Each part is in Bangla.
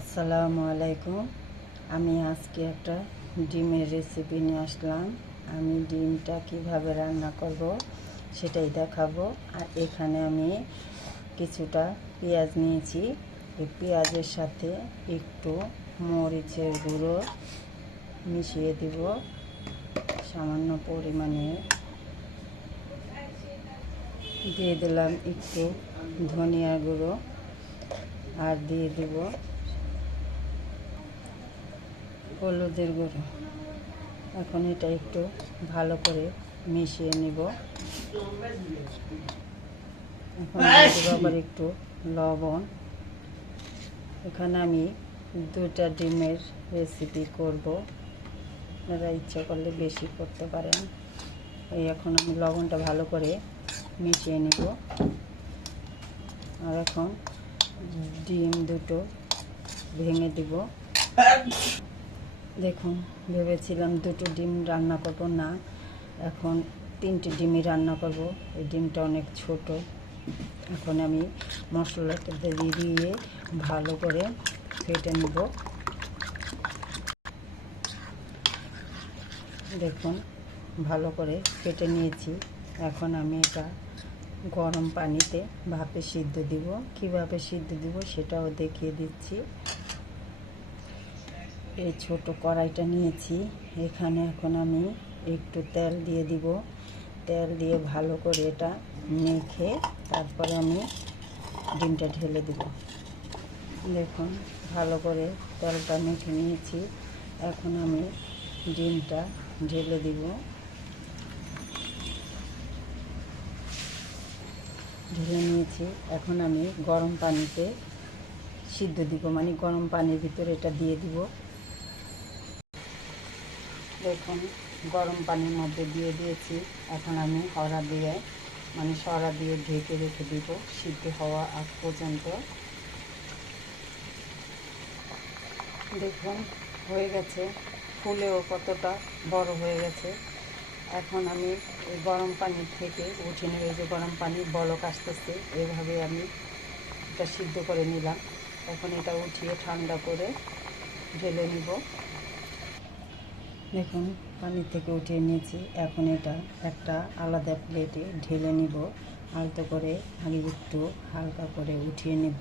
আসসালামু আলাইকুম। আমি আজকে একটা ডিমের রেসিপি নিয়ে আসলাম। আমি ডিমটা কিভাবে রান্না করব সেটাই দেখাবো। আর এখানে আমি কিছুটা পেঁয়াজ নিয়েছি। এই পেঁয়াজের সাথে একটু মরিচের গুঁড়ো মিশিয়ে দিব সামান্য পরিমাণে। দিয়ে দিলাম একটু ধনিয়া গুঁড়ো আর দিয়ে দিব হলুদের গুঁড়ো। এখন এটা একটু ভালো করে মিশিয়ে নিব। এখন দেবো আবার একটু লবণ। এখানে আমি 2টা ডিমের রেসিপি করব, আপনারা ইচ্ছা করলে বেশি করতে পারেন। এখন আমি লবণটা ভালো করে মিশিয়ে নিব। আর এখন ডিম দুটো ভেঙে দিব। দেখুন, ভেবেছিলাম 2টো ডিম রান্না করব, না, এখন 3টে ডিমই রান্না করব। এই ডিমটা অনেক ছোট। এখন আমি মশলাটা দিয়ে ভালো করে ফেটে নেব। দেখুন, ভালো করে ফেটে নিয়েছি। এখন আমি এটা গরম পানিতে ভাপে সিদ্ধ দিব। কীভাবে সিদ্ধ দিব সেটাও দেখিয়ে দিচ্ছি। এই ছোট কড়াইটা নিয়েছি। এখানে এখন আমি একটু তেল দিয়ে দিব। তেল দিয়ে ভালো করে এটা মেখে তারপরে আমি ডিমটা ঢেলে দিব। দেখুন, ভালো করে তেলটা মেখে নিয়েছি। এখন আমি ডিমটা ঢেলে দিব। ঢেলে নিয়েছি। এখন আমি গরম পানিতে সিদ্ধ দিব, মানে গরম পানির ভিতরে এটা দিয়ে দিব। দেখুন, গরম পানির মধ্যে দিয়ে দিয়েছি। এখন আমি সরা দিয়ে ঢেকে রেখে দিব সিদ্ধ হওয়া আগ পর্যন্ত। দেখুন, হয়ে গেছে, ফুলেও কতটা বড় হয়ে গেছে। এখন আমি এই গরম পানি থেকে উঠে নিয়ে, যে গরম পানি বলক আসতেছে, এভাবে আমি এটা সিদ্ধ করে নিলাম। এখন এটা উঠিয়ে ঠান্ডা করে ঢেলে নিব। দেখুন, পানি থেকে উঠিয়ে নিয়েছি। এখন এটা একটা আলাদা প্লেটে ঢেলে নিব। আলতো করে আগে একটু হালকা করে উঠিয়ে নিব।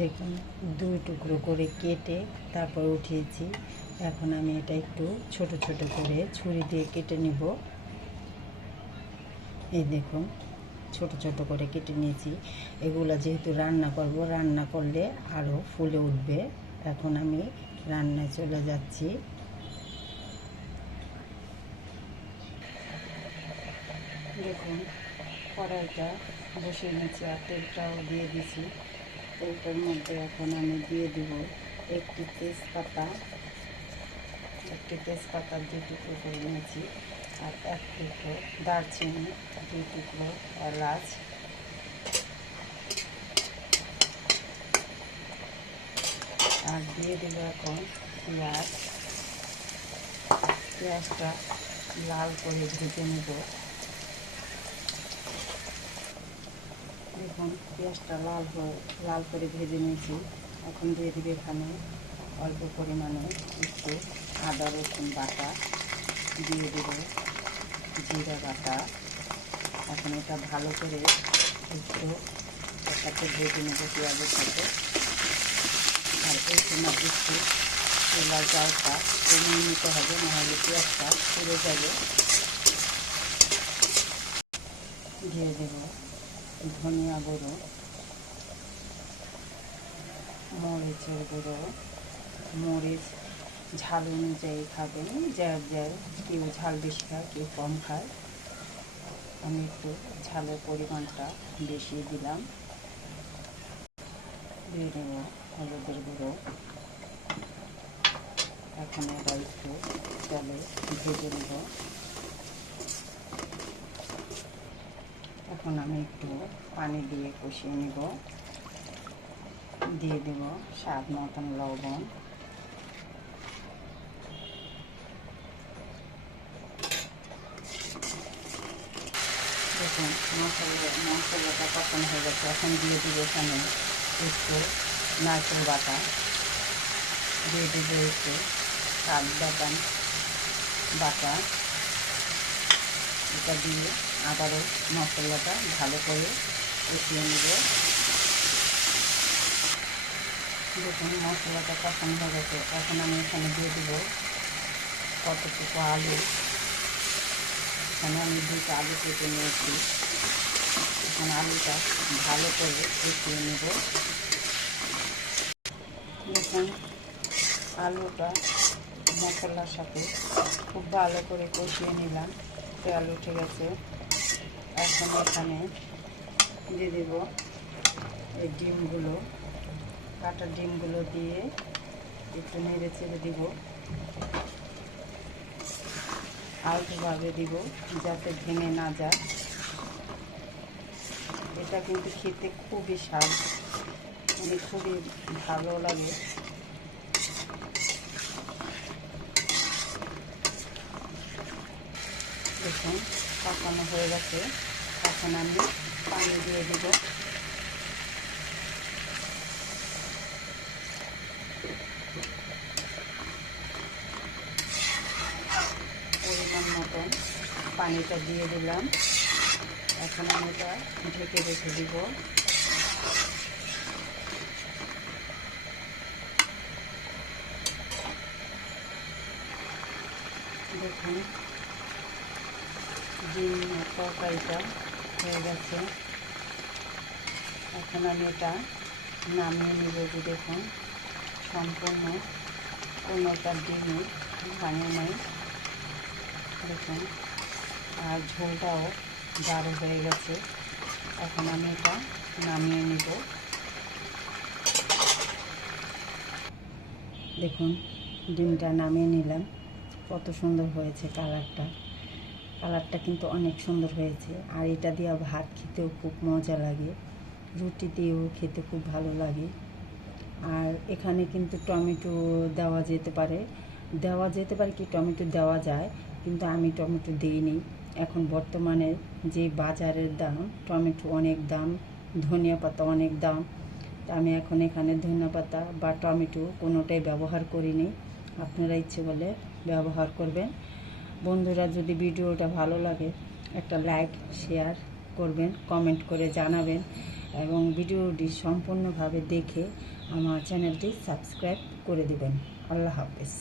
দেখুন, 2 টুকরো করে কেটে তারপর উঠিয়েছি। এখন আমি এটা একটু ছোট ছোট করে ছুরি দিয়ে কেটে নিব। এই দেখুন, ছোট ছোট করে কেটে নিয়েছি। এগুলো যেহেতু রান্না করব, রান্না করলে আরও ফুলে উঠবে। এখন আমি রান্নায় চলে যাচ্ছি। দেখুন, কড়াইটা বসিয়ে নিয়েছি আর তেলটাও দিয়ে দিছি। তেলটার মধ্যে এখন আমি দিয়ে দিব একটি তেজপাতা। 2 টুকরো করে নিয়েছি। আর 1 টুকরো দারচিনি, 2 টুকরো এলাচ, আর দিয়ে দেব এখন পেঁয়াজ। পেঁয়াজটা লাল করে ভেজে নেব। দেখুন, পেঁয়াজটা লাল করে ভেজে নিয়েছি। এখন দিয়ে দেবে এখানে অল্প পরিমাণে একটু আদা রসুন বাটা, দিয়ে দেব জিরা বাটা। এখন এটা ভালো করে একটু একসাথে ভেজে নেব পেঁয়াজের সাথে। আর এই সময় একটু চুলার জালটা কমিয়ে নিতে হবে, নাহলে পেঁয়াজটা পুড়ে যাবে। দিয়ে দেব ধনিয়া গুঁড়ো, মরিচের গুঁড়ো। মরিচ ঝাল অনুযায়ী খাবেন, যার কেউ ঝাল বেশি খায়, কেউ কম খায়। আমি একটু ঝালের পরিমাণটা বেশি দিলাম। দিয়ে দেব হলুদের গুঁড়ো। এখন এটা একটু তেলে ভেজে নেব। এখন আমি একটু পানি দিয়ে কষিয়ে নেব। দিয়ে দেব স্বাদ মতন লবণ। দেখুন মশলাটা কষানো হয়ে গেছে। এখন দিয়ে দিব এখানে একটু নারকেল বাটা, দিয়ে দিব একটু কাঠবাদাম বাটা। এটা দিয়ে আবারও মশলাটা ভালো করে কষিয়ে নেব। দেখুন মশলাটা কষানো হয়ে গেছে। এখন আমি এখানে দিয়ে দেবো কতটুকু আলু। এখানে আমি 2টা আলু কেটে নিয়েছি। এখন আলুটা ভালো করে কষিয়ে নেব। দেখুন আলুটা মশলার সাথে খুব ভালো করে কষিয়ে নিলাম। তেল উঠে গেছে। এখন এখানে দিয়ে দেব এই ডিমগুলো, কাটা ডিমগুলো দিয়ে একটু নেড়ে চেড়ে দিব। আলতোভাবে দিব যাতে ভেঙে না যায়। এটা কিন্তু খেতে খুবই স্বাদ, মানে খুবই ভালো লাগে। দেখুন কষানো হয়ে গেছে। এখন আমি পানি দিয়ে দিব। পরিমাণ মতন পানিটা দিয়ে দিলাম। এখন আমি এটা ঢেকে রেখে দিব। দেখুন ডিম তরকারিটা হয়ে গেছে। এখন আমি এটা নামিয়ে নেব। যে দেখুন সম্পূর্ণ কোনোটা ডিমে ভাঙে নাই। দেখুন আর ঝোলটাও গাঢ় হয়ে গেছে। এখন আমি এটা নামিয়ে নেব। দেখুন ডিমটা নামিয়ে নিলাম। কত সুন্দর হয়েছে কালারটা কিন্তু অনেক সুন্দর হয়েছে। আর এটা দিয়ে ভাত খেতেও খুব মজা লাগে, রুটি দিয়েও খেতে খুব ভালো লাগে। আর এখানে কিন্তু টমেটো দেওয়া যেতে পারে কি টমেটো দেওয়া যায়, কিন্তু আমি টমেটো দিইনি। এখন বর্তমানে যে বাজারের দাম, টমেটো অনেক দাম, ধনিয়া পাতা অনেক দাম। তা আমি এখন এখানে ধনিয়া পাতা বা টমেটো কোনোটাই ব্যবহার করিনি। আপনারা ইচ্ছে করলে ব্যবহার করবেন। বন্ধুরা, যদি ভিডিওটা ভালো লাগে একটা লাইক শেয়ার করবেন, কমেন্ট করে জানাবেন এবং ভিডিওটি সম্পূর্ণভাবে দেখে আমার চ্যানেলটি সাবস্ক্রাইব করে দেবেন। আল্লাহ হাফেজ।